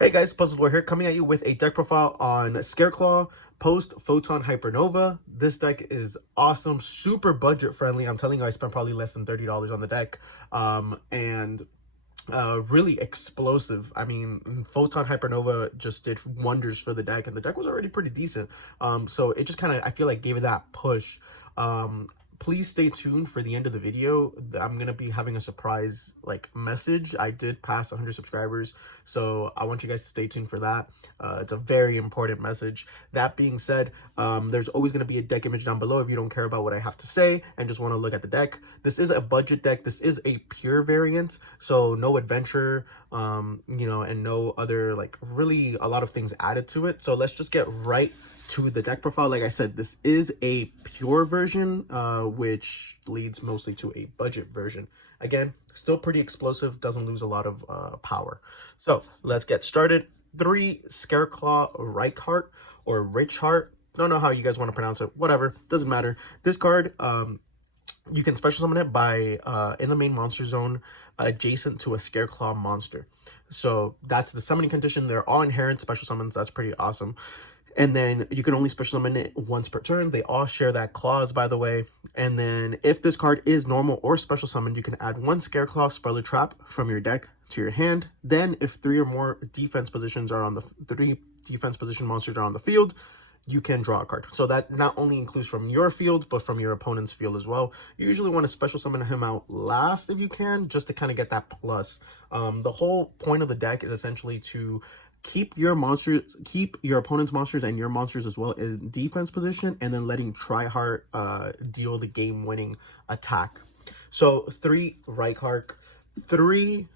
Hey guys, Puzzledore here, coming at you with a deck profile on Scareclaw post Photon Hypernova. This deck is awesome, super budget friendly. I'm telling you, I spent probably less than $30 on the deck, and really explosive. I mean, Photon Hypernova just did wonders for the deck, and the deck was already pretty decent. So it just kind of, I feel like, gave it that push. Please stay tuned for the end of the video. I'm gonna be having a surprise message. I did pass 100 subscribers, so I want you guys to stay tuned for that. It's a very important message. That being said, there's always gonna be a deck image down below if you don't care about what I have to say and just want to look at the deck. This is a budget deck. This is a pure variant, so no adventure, and no other really a lot of things added to it. So let's just get right to the deck profile. Like I said, this is a pure version, which leads mostly to a budget version. Again, still pretty explosive, doesn't lose a lot of power. So let's get started. 3 Scareclaw Reichheart or Richheart. Don't know how you guys want to pronounce it. Whatever, doesn't matter. This card, you can special summon it by in the main monster zone adjacent to a Scareclaw monster. So that's the summoning condition. They're all inherent special summons. That's pretty awesome. And then you can only special summon it once per turn. They all share that clause, by the way. And then if this card is normal or special summoned, you can add 1 Scareclaw Spoiler Trap from your deck to your hand. Then if 3 or more defense positions are on the 3 defense position monsters are on the field, you can draw a card. So that not only includes from your field, but from your opponent's field as well. You usually want to special summon him out last if you can, just to kind of get that plus. The whole point of the deck is essentially to keep your opponent's monsters and your monsters as well in defense position, and then letting Tryhard deal the game-winning attack. So 3 Reichheart, 3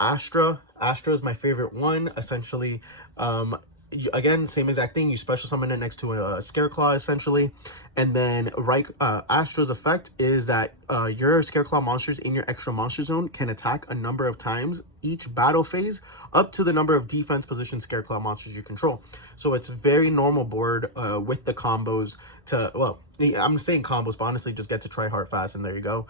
Astra. Astra is my favorite one. Essentially, again, same exact thing. You special summon it next to a Scareclaw, essentially. And then Astra's effect is that your Scareclaw monsters in your extra monster zone can attack a number of times each battle phase, up to the number of defense position Scareclaw monsters you control. So it's very normal board with the combos to, well, I'm saying combos, but honestly just get to Tryhard fast, and there you go.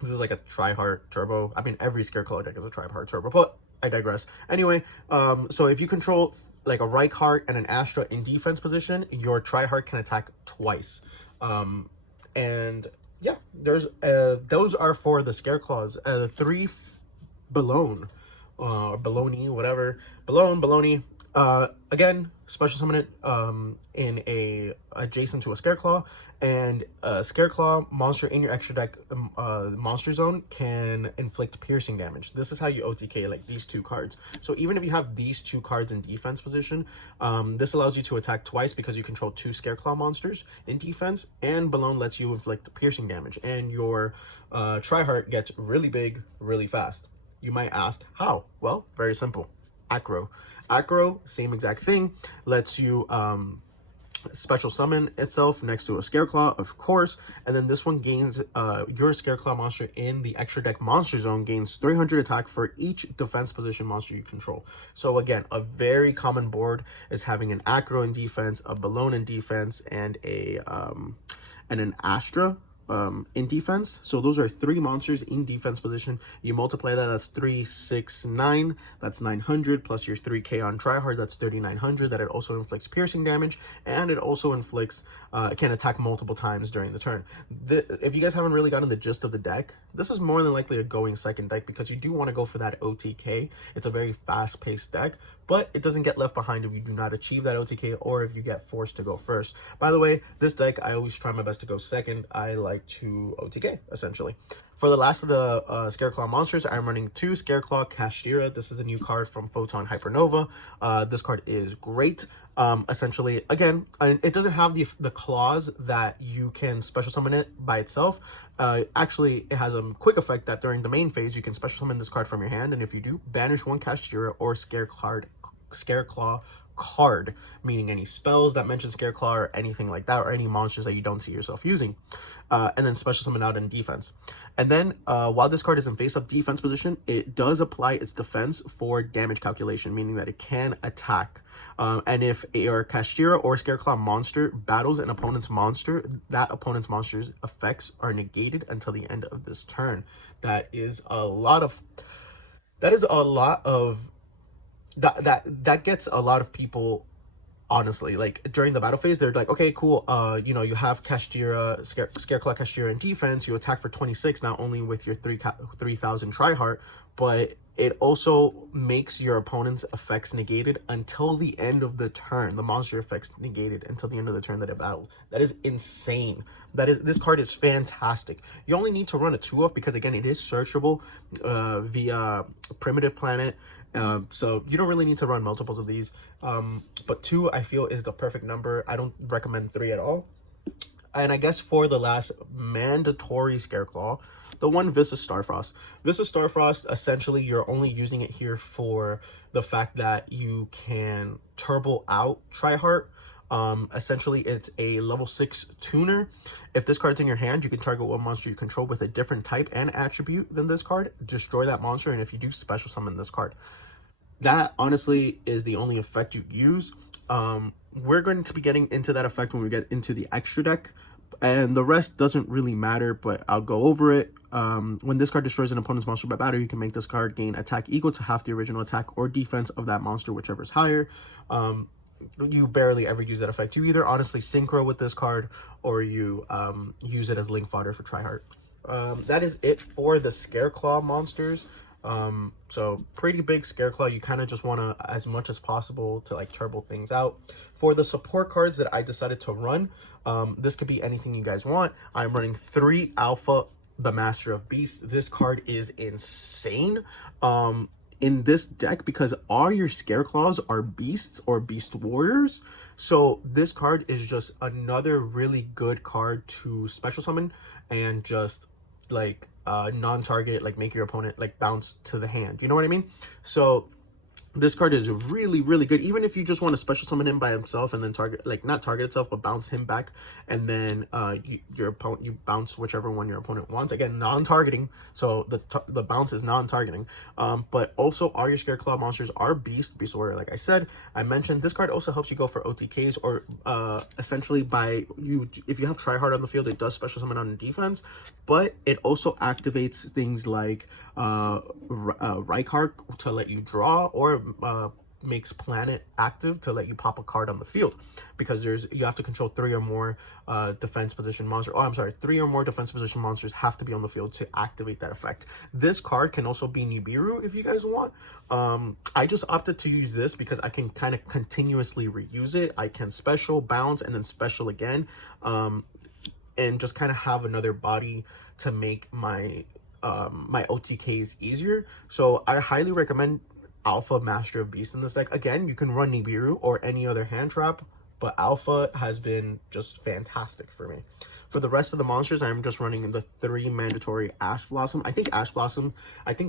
This is like a Tryhard turbo. I mean, every Scareclaw deck is a Tryhard turbo, but I digress. Anyway, so if you control like a Reichheart and an Astra in defense position, your Tryhard can attack twice. And yeah, there's those are for the Scareclaws. 3 Balone, or Baloney, whatever. Baloney. Again, special summon it in a adjacent to a Scareclaw, and a Scareclaw monster in your extra deck monster zone can inflict piercing damage. This is how you OTK like these 2 cards. So even if you have these 2 cards in defense position, this allows you to attack twice because you control 2 Scareclaw monsters in defense, and Balone lets you inflict piercing damage, and your Tryhard gets really big really fast. You might ask how? Well, very simple. Acro, same exact thing, lets you special summon itself next to a Scareclaw, of course, and then this one gains your Scareclaw monster in the extra deck monster zone gains 300 attack for each defense position monster you control. So again, a very common board is having an Acro in defense, a Balone in defense, and an Astra in defense. So those are 3 monsters in defense position. You multiply that, that's 3, 6, 9. That's 900 plus your 3k on Tryhard. That's 3900. That it also inflicts piercing damage, and it also inflicts can attack multiple times during the turn. If you guys haven't really gotten the gist of the deck, this is more than likely a going second deck, because you do want to go for that OTK. It's a very fast-paced deck, but it doesn't get left behind if you do not achieve that OTK, or if you get forced to go first. By the way, this deck, I always try my best to go second. I like to OTK, essentially. For the last of the Scareclaw monsters, I'm running 2 Scareclaw Kashtira. This is a new card from Photon Hypernova. This card is great. Essentially, again, it doesn't have the clause that you can special summon it by itself. Actually, it has a quick effect that during the main phase, you can special summon this card from your hand, and if you do, banish 1 Kashtira or Scareclaw card, meaning any spells that mention Scareclaw or anything like that, or any monsters that you don't see yourself using, and then special summon out in defense. And then while this card is in face-up defense position, it does apply its defense for damage calculation, meaning that it can attack. And if your Kashtira or Scareclaw monster battles an opponent's monster, that opponent's monster's effects are negated until the end of this turn. That is a lot of that gets a lot of people, honestly. Like during the battle phase, they're like, okay, cool, you know, you have Kashtira, Scareclaw, Kashtira in defense, you attack for 26, not only with your 3000 tryhard, but it also makes your opponent's effects negated until the end of the turn. The monster effects negated until the end of the turn that it battles. That is insane. This card is fantastic. You only need to run a 2-off because, again, it is searchable via Primitive Planet. So you don't really need to run multiples of these, but 2 I feel is the perfect number. I don't recommend 3 at all. And I guess for the last mandatory Scareclaw, the one Vista Starfrost. Vista Starfrost, essentially you're only using it here for the fact that you can turbo out Tryhard. Essentially it's a level 6 tuner. If this card's in your hand, you can target one monster you control with a different type and attribute than this card, destroy that monster, and if you do, special summon this card. That honestly is the only effect you use. We're going to be getting into that effect when we get into the extra deck, and the rest doesn't really matter, but I'll go over it. When this card destroys an opponent's monster by battle, you can make this card gain attack equal to half the original attack or defense of that monster, whichever is higher. You barely ever use that effect. You either honestly synchro with this card, or you use it as link fodder for tryhard. That is it for the Scareclaw monsters. So pretty big Scareclaw. You kind of just want to, as much as possible, to like turbo things out. For the support cards that I decided to run, this could be anything you guys want. I'm running 3 Alpha, the Master of Beasts. This card is insane in this deck because all your Scareclaws are beasts or beast warriors. So this card is just another really good card to special summon and just like non-target, like make your opponent like bounce to the hand, you know what I mean? So this card is really, really good, even if you just want to special summon him by himself and then target, like not target itself, but bounce him back, and then your opponent, you bounce whichever one your opponent wants. Again, non-targeting, so the bounce is non-targeting. But also all your Scareclaw monsters are beast warrior. Like I said, I mentioned this card also helps you go for OTKs, or essentially by you, if you have tryhard on the field, it does special summon on defense, but it also activates things like Rykard to let you draw, or makes Planet active to let you pop a card on the field, because you have to control 3 or more defense position monsters. Oh, I'm sorry, 3 or more defense position monsters have to be on the field to activate that effect. This card can also be Nibiru if you guys want. I just opted to use this because I can kind of continuously reuse it. I can special, bounce, and then special again, and just kind of have another body to make my my OTKs easier. So I highly recommend Alpha Master of Beast in this deck. Again, you can run Nibiru or any other hand trap, but Alpha has been just fantastic for me. For the rest of the monsters, I'm just running the 3 mandatory Ash Blossom. I think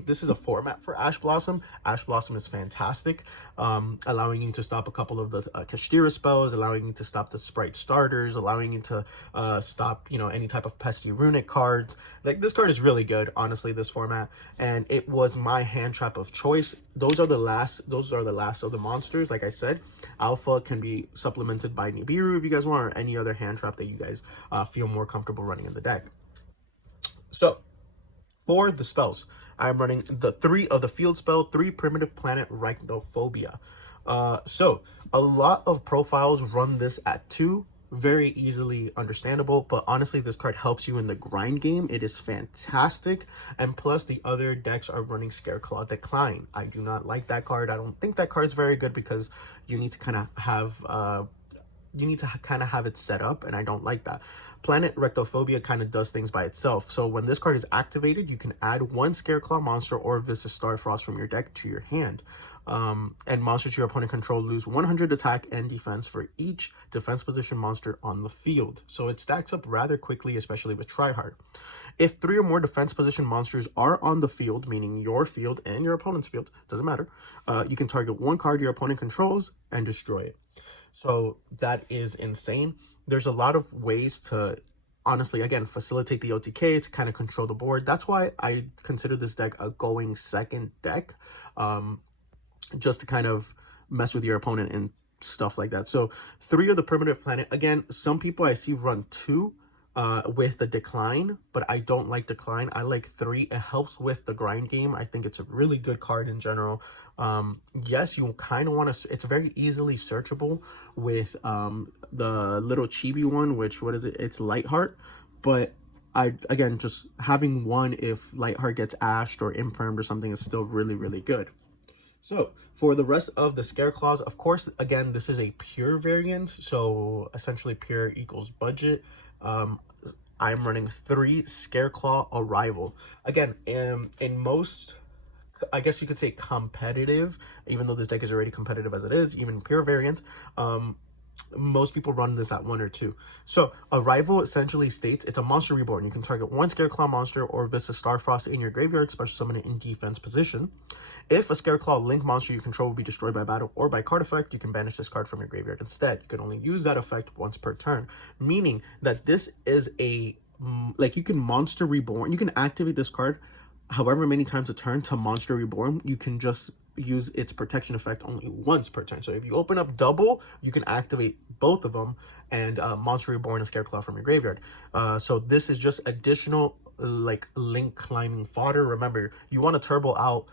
this is a format for Ash Blossom. Ash Blossom is fantastic, allowing you to stop a couple of the Kashtira spells, allowing you to stop the Sprite starters, allowing you to stop, you know, any type of pesty runic cards. Like, this card is really good, honestly, this format, and it was my hand trap of choice. Those are the last of the monsters. Like I said, Alpha can be supplemented by Nibiru if you guys want, or any other hand trap that you guys feel more comfortable running in the deck. So for the spells, I'm running the 3 of the field spell, 3 Primitive Planet Arachnophobia. So a lot of profiles run this at 2. Very easily understandable, but honestly, this card helps you in the grind game. It is fantastic, and plus the other decks are running Scareclaw Decline. I do not like that card. I don't think that card's very good because you need to kind of have it set up, and I don't like that. Planet Arachnophobia kind of does things by itself. So when this card is activated, you can add 1 Scareclaw monster or Vista Starfrost from your deck to your hand. And monsters your opponent control lose 100 attack and defense for each defense position monster on the field. So it stacks up rather quickly, especially with tryhard. If 3 or more defense position monsters are on the field, meaning your field and your opponent's field, doesn't matter, you can target 1 card your opponent controls and destroy it. So that is insane. There's a lot of ways to, honestly, again, facilitate the OTK, to kind of control the board. That's why I consider this deck a going second deck, just to kind of mess with your opponent and stuff like that. So 3 of the Primitive Planet. Again, some people I see run 2. with the decline, but I don't like decline. I like 3. It helps with the grind game. I think it's a really good card in general. Yes, you kind of want to, it's very easily searchable with the little chibi one, which, what is it? It's Lightheart. But again, just having 1 if Lightheart gets ashed or impermed or something is still really, really good. So for the rest of the Scareclaws, of course, again, this is a pure variant. So essentially pure equals budget. I'm running 3 Scareclaw Arrival. Again, in most, I guess you could say competitive, even though this deck is already competitive as it is, even pure variant, most people run this at 1 or 2. So Arrival essentially states it's a monster reborn. You can target 1 Scareclaw monster or Vista Starfrost in your graveyard, special summon it in defense position. If a Scareclaw link monster you control will be destroyed by battle or by card effect, you can banish this card from your graveyard instead. You can only use that effect once per turn, meaning that this is a, like, you can monster reborn. You can activate this card however many times a turn to monster reborn. You can just use its protection effect only once per turn. So if you open up double, you can activate both of them and monster reborn a Scareclaw from your graveyard. So this is just additional like link climbing fodder. Remember, you want to turbo out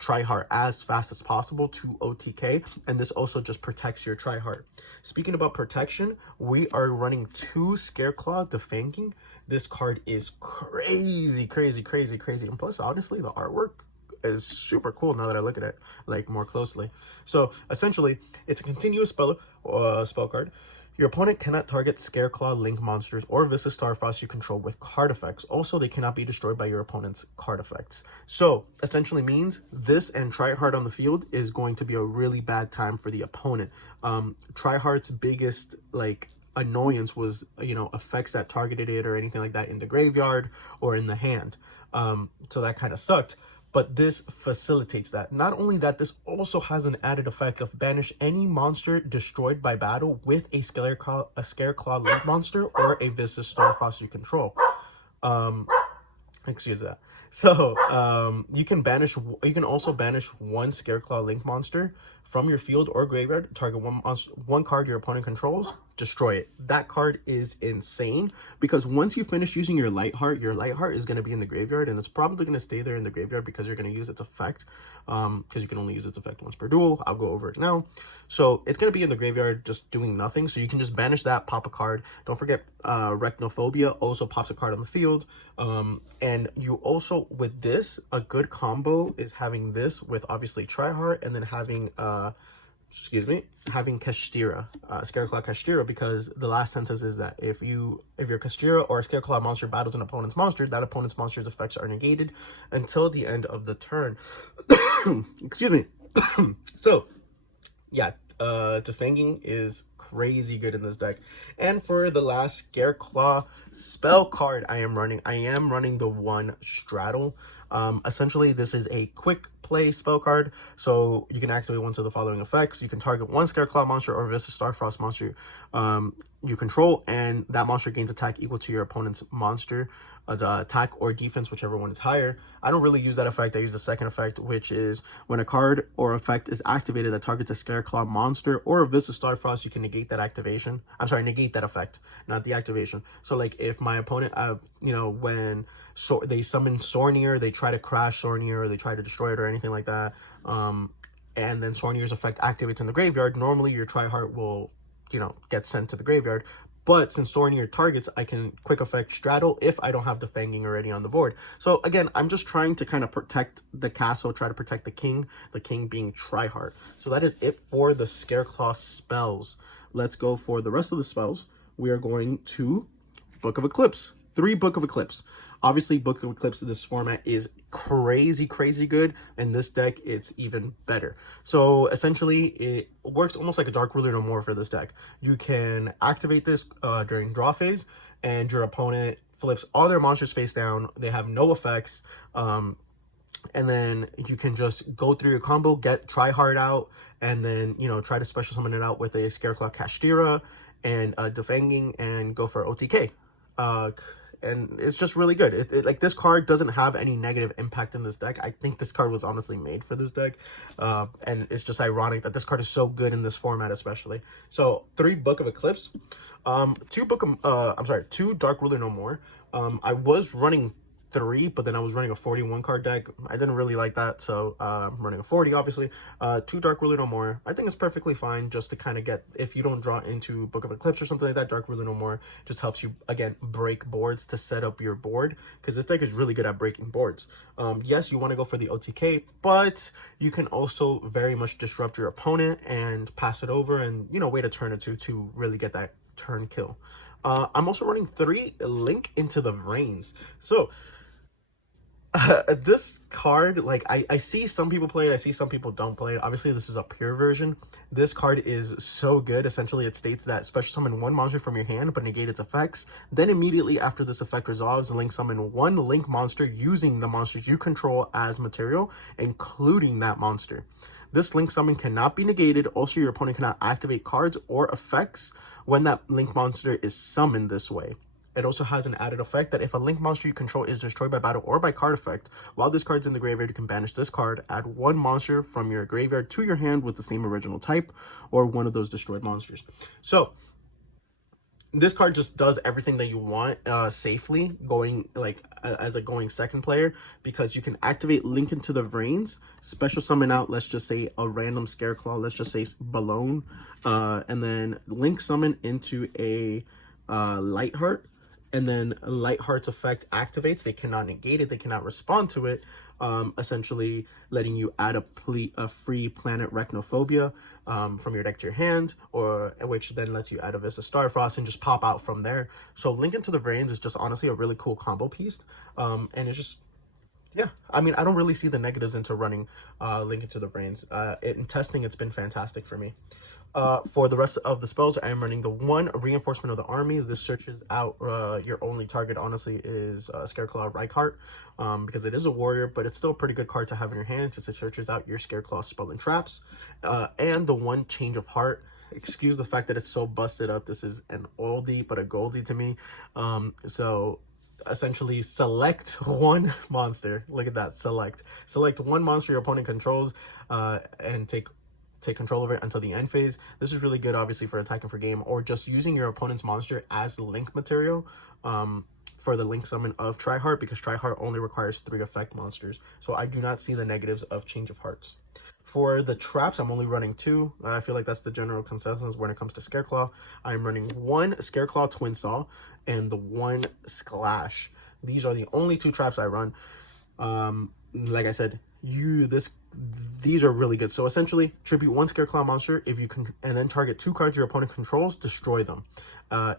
Tryhard as fast as possible to OTK, and this also just protects your Tryhard. Speaking about protection, we are running 2 Scareclaw Defanging. This card is crazy, and plus honestly the artwork is super cool now that I look at it like more closely. So essentially it's a continuous spell card. Your opponent cannot target Scareclaw link monsters or Vista Starfrost you control with card effects. Also, they cannot be destroyed by your opponent's card effects. So essentially means this and Tryhard on the field is going to be a really bad time for the opponent. Tryhard's biggest like annoyance was, you know, effects that targeted it or anything like that in the graveyard or in the hand. So that kind of sucked. But this facilitates that. Not only that, this also has an added effect of banish any monster destroyed by battle with a Scareclaw link monster or a Vista Starfrost you control. Excuse that. So you can also banish 1 Scareclaw link monster from your field or graveyard, target one card your opponent controls, destroy it. That card is insane because once you finish using your Lightheart is going to be in the graveyard, and it's probably going to stay there in the graveyard because you're going to use its effect, because you can only use its effect once per duel. I'll go over it now. So it's going to be in the graveyard just doing nothing, so you can just banish that, pop a card. Don't forget Recnophobia also pops a card on the field. And you also, with this, a good combo is having this with obviously Tryhard and then having having Kashtira, Scareclaw Kashtira, because the last sentence is that if your Kashtira or Scareclaw monster battles an opponent's monster, that opponent's monster's effects are negated until the end of the turn. Excuse me. So yeah, Defanging is crazy good in this deck. And for the last Scareclaw spell card I am running the 1 Straddle. Essentially this is a quick play spell card, so you can activate 1 of the following effects. You can target 1 Scareclaw monster or Vista Starfrost monster you control, and that monster gains attack equal to your opponent's monster attack or defense, whichever one is higher. I don't really use that effect. I use the second effect, which is when a card or effect is activated that targets a Scareclaw monster or a Vista Starfrost, you can negate that activation. I'm sorry, negate that effect, not the activation. So like if my opponent, you know, when they summon Sornier, they try to crash Sornier or they try to destroy it or anything like that, and then Sornier's effect activates in the graveyard, normally your Tryhard will, you know, get sent to the graveyard. But since Sornier targets, I can quick effect Straddle if I don't have Defanging already on the board. So again, I'm just trying to kind of protect the castle, try to protect the king being Tryhard. So that is it for the Scareclaw spells. Let's go for the rest of the spells. We are going to Book of Eclipse. 3 Book of Eclipse. Obviously, Book of Eclipse in this format is crazy good, and this deck it's even better. So essentially it works almost like a Dark Ruler No More for this deck. You can activate this during draw phase, and your opponent flips all their monsters face down. They have no effects, and then you can just go through your combo, get Tryhard out, and then, you know, try to special summon it out with a Scareclaw Kashtira and Defanging and go for OTK. and it's just really good. Like, this card doesn't have any negative impact in this deck. I think this card was honestly made for this deck, and it's just ironic that this card is so good in this format, especially. So 3 Book of Eclipse, 2 Dark Ruler No More. I was running 3, but then I was running a 41 card deck. I didn't really like that, so I'm running a 40, obviously. 2 Dark Ruler No More. I think it's perfectly fine just to kind of get, if you don't draw into Book of Eclipse or something like that, Dark Ruler No More just helps you, again, break boards to set up your board, because this deck is really good at breaking boards. Yes, you want to go for the OTK, but you can also very much disrupt your opponent and pass it over and, you know, wait a turn or two to really get that turn kill. I'm also running 3 Link into the Veins. So, this card, like, I see some people play it, I see some people don't play it. Obviously, this is a pure version. This card is so good. Essentially, it states that special summon 1 monster from your hand, but negate its effects. Then immediately after this effect resolves, Link summon 1 Link monster using the monsters you control as material, including that monster. This Link summon cannot be negated. Also, your opponent cannot activate cards or effects when that Link monster is summoned this way. It also has an added effect that if a Link monster you control is destroyed by battle or by card effect, while this card's in the graveyard, you can banish this card, add 1 monster from your graveyard to your hand with the same original type, or one of those destroyed monsters. So, this card just does everything that you want safely, going, like, as a going second player, because you can activate Link into the Veins, special summon out, let's just say, a random Scareclaw, let's just say Balone, and then Link summon into a Lightheart, and then Lightheart's effect activates. They cannot negate it, they cannot respond to it, essentially letting you add a free Planet Recnophobia from your deck to your hand, or which then lets you add a Vista Starfrost and just pop out from there. So Link into the Veins is just honestly a really cool combo piece, and it's just, yeah, I mean, I don't really see the negatives into running Link into the Veins. In testing, it's been fantastic for me. For the rest of the spells, I am running the 1 Reinforcement of the Army. This searches out your only target, honestly, is Scareclaw Reichardt, because it is a warrior, but it's still a pretty good card to have in your hand since it searches out your Scareclaw spell and traps. And the 1 Change of Heart. Excuse the fact that it's so busted up. This is an oldie, but a goldie to me. So essentially select 1 monster. Look at that, select 1 monster your opponent controls, and take control of it until the end phase. This is really good, obviously, for attacking for game, or just using your opponent's monster as Link material for the Link summon of Triheart, because Triheart only requires 3 effect monsters. So I do not see the negatives of Change of Hearts. For the traps, I'm only running 2. I feel like that's the general consensus when it comes to Scareclaw. I'm running 1 Scareclaw Twin Saw and the 1 Splash. These are the only 2 traps I run. Like I said, these are really good. So essentially, tribute 1 Scareclaw monster if you can, and then target 2 cards your opponent controls, destroy them.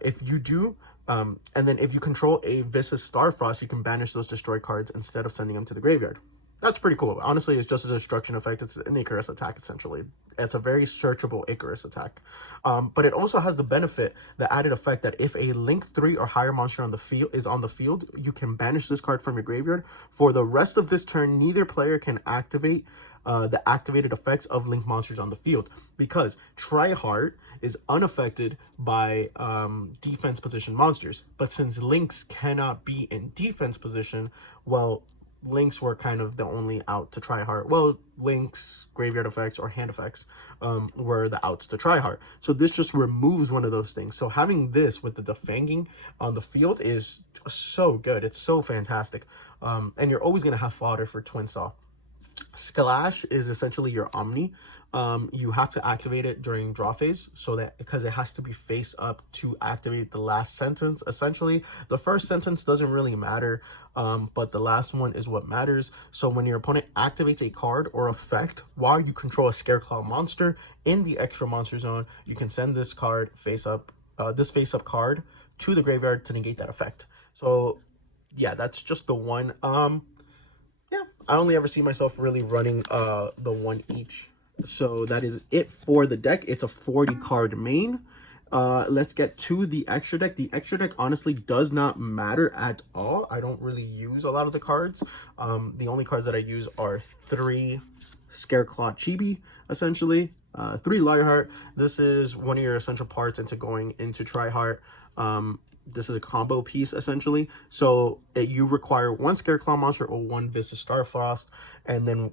If you do, and then if you control a Vista Starfrost, you can banish those destroyed cards instead of sending them to the graveyard. That's pretty cool. Honestly, it's just a destruction effect. It's an Icarus attack, essentially. It's a very searchable Icarus attack. But it also has the benefit, the added effect, that if a Link 3 or higher monster on the field, you can banish this card from your graveyard. For the rest of this turn, neither player can activate the activated effects of Link monsters on the field, because Triheart is unaffected by defense position monsters. But since Links cannot be in defense position, well, Links were kind of the only out to Triheart. Well, Links, graveyard effects, or hand effects were the outs to Triheart. So this just removes one of those things. So having this with the defanging on the field is so good. It's so fantastic. And you're always going to have fodder for Twin Saw. Splash is essentially your Omni. You have to activate it during draw phase, so that, because it has to be face up to activate the last sentence. Essentially, the first sentence doesn't really matter, but the last one is what matters. So when your opponent activates a card or effect while you control a Scareclaw monster in the extra monster zone, you can send this card face up, card to the graveyard to negate that effect. So yeah, that's just the one. Yeah, I only ever see myself really running the 1 each. So that is it for the deck. It's a 40 card main. Let's get to the extra deck. The extra deck honestly does not matter at all. I don't really use a lot of the cards. The only cards that I use are 3 Scareclaw Chibi, essentially. 3 Lightheart. This is one of your essential parts into going into Triheart. this is a combo piece essentially. So you require one Scareclaw monster or one Vista Starfrost, and then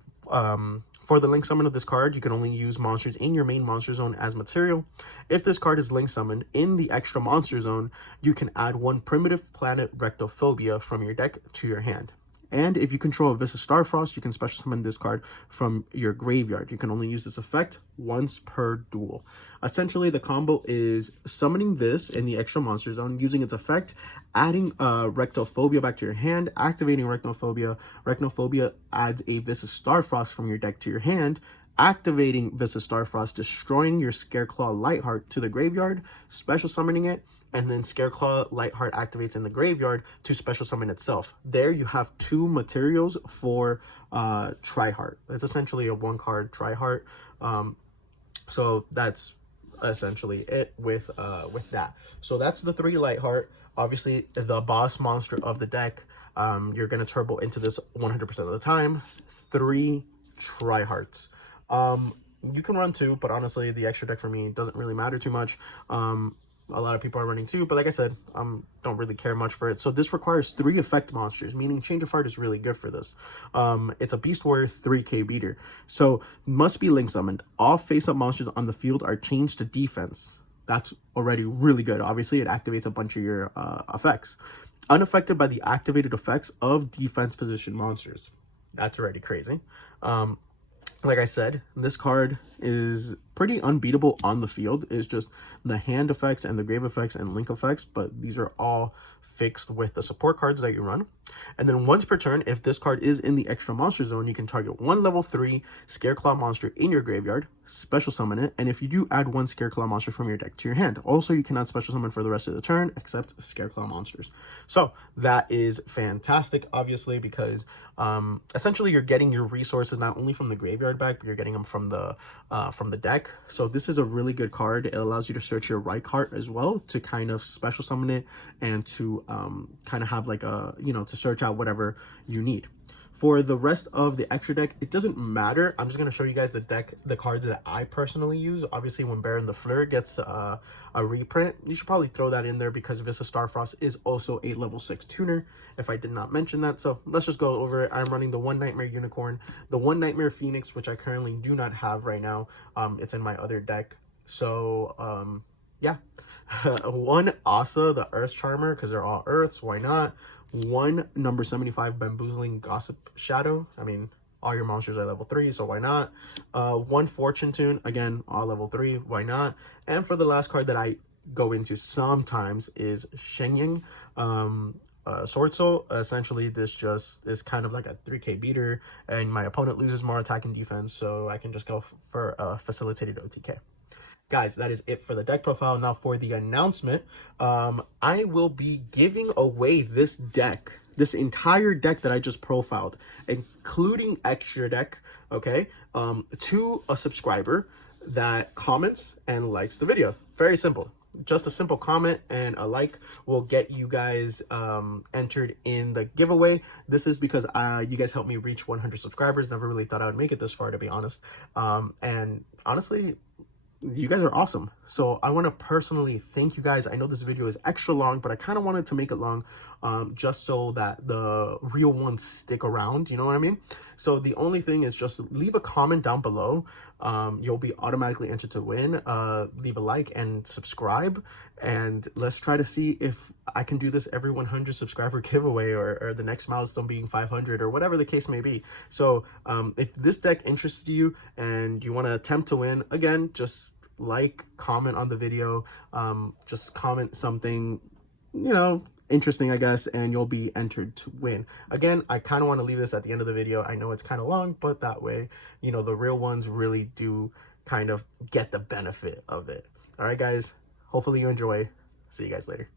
for the link summon of this card, you can only use monsters in your main monster zone as material. If this card is link summoned in the extra monster zone, you can add one Primitive Planet Rectophobia from your deck to your hand. And if you control a Vista Starfrost, you can special summon this card from your graveyard. You can only use this effect once per duel. Essentially, the combo is summoning this in the extra monster zone, using its effect, adding Rectophobia back to your hand, activating Rectophobia. Rectophobia adds a Vista Starfrost from your deck to your hand, activating Vista Starfrost, destroying your Scareclaw Lightheart to the graveyard, special summoning it, and then Scareclaw Lightheart activates in the graveyard to special summon itself. There you have two materials for Tri-Heart. It's essentially a one card Tri-Heart. So that's essentially it with that. So that's the 3 Lightheart. Obviously, the boss monster of the deck. You're gonna turbo into this 100% of the time. 3 Tri-Hearts. You can run 2, but honestly, the extra deck for me doesn't really matter too much. A lot of people are running 2, but like I said, don't really care much for it. So this requires 3 effect monsters, meaning Change of Heart is really good for this. It's a Beast Warrior 3k beater, so must be link summoned. All face-up monsters on the field are changed to defense. That's already really good. Obviously, it activates a bunch of your effects. Unaffected by the activated effects of defense position monsters. That's already crazy. Like I said, this card is pretty unbeatable on the field. It's just the hand effects and the grave effects and link effects, but these are all fixed with the support cards that you run. And then once per turn, if this card is in the extra monster zone, you can target one level 3 Scareclaw monster in your graveyard, special summon it, and if you do, add one Scareclaw monster from your deck to your hand. Also, you cannot special summon for the rest of the turn except Scareclaw monsters. So that is fantastic, obviously, because essentially you're getting your resources not only from the graveyard back, but you're getting them from the deck. So this is a really good card. It allows you to search your right card as well to kind of special summon it and to kind of have like a, you know, to search out whatever you need. For the rest of the extra deck, it doesn't matter. I'm just going to show you guys the cards that I personally use. Obviously, when Baron the Fleur gets a reprint, you should probably throw that in there because Vista Starfrost is also a level 6 tuner, if I did not mention that. So let's just go over it. I'm running the 1 Nightmare Unicorn, the 1 Nightmare Phoenix, which I currently do not have right now. It's in my other deck. So, yeah. 1 Asa, the Earth Charmer, because they're all Earths. Why not? 1 number 75 Bamboozling Gossip Shadow. I mean, all your monsters are level 3, so why not? 1 Fortune Tune, again, all level 3, why not? And for the last card that I go into sometimes is Shenyang Sword Soul. Essentially, this just is kind of like a 3k beater, and my opponent loses more attack and defense, so I can just go for a facilitated OTK. Guys, that is it for the deck profile. Now for the announcement, I will be giving away this deck, this entire deck that I just profiled, including extra deck, okay, to a subscriber that comments and likes the video. Very simple. Just a simple comment and a like will get you guys entered in the giveaway. This is because you guys helped me reach 100 subscribers. Never really thought I would make it this far, to be honest. And honestly, you guys are awesome. So I want to personally thank you guys. I know this video is extra long, but I kind of wanted to make it long just so that the real ones stick around, you know what I mean? So the only thing is just leave a comment down below. You'll be automatically entered to win. Leave a like and subscribe, and let's try to see if I can do this every 100 subscriber giveaway, or the next milestone being 500, or whatever the case may be. So if this deck interests you and you want to attempt to win, again, just like, comment on the video, just comment something, you know, interesting, I guess, and you'll be entered to win. Again, I kind of want to leave this at the end of the video. I know it's kind of long, but that way, you know, the real ones really do kind of get the benefit of it. All right, guys, hopefully you enjoy. See you guys later.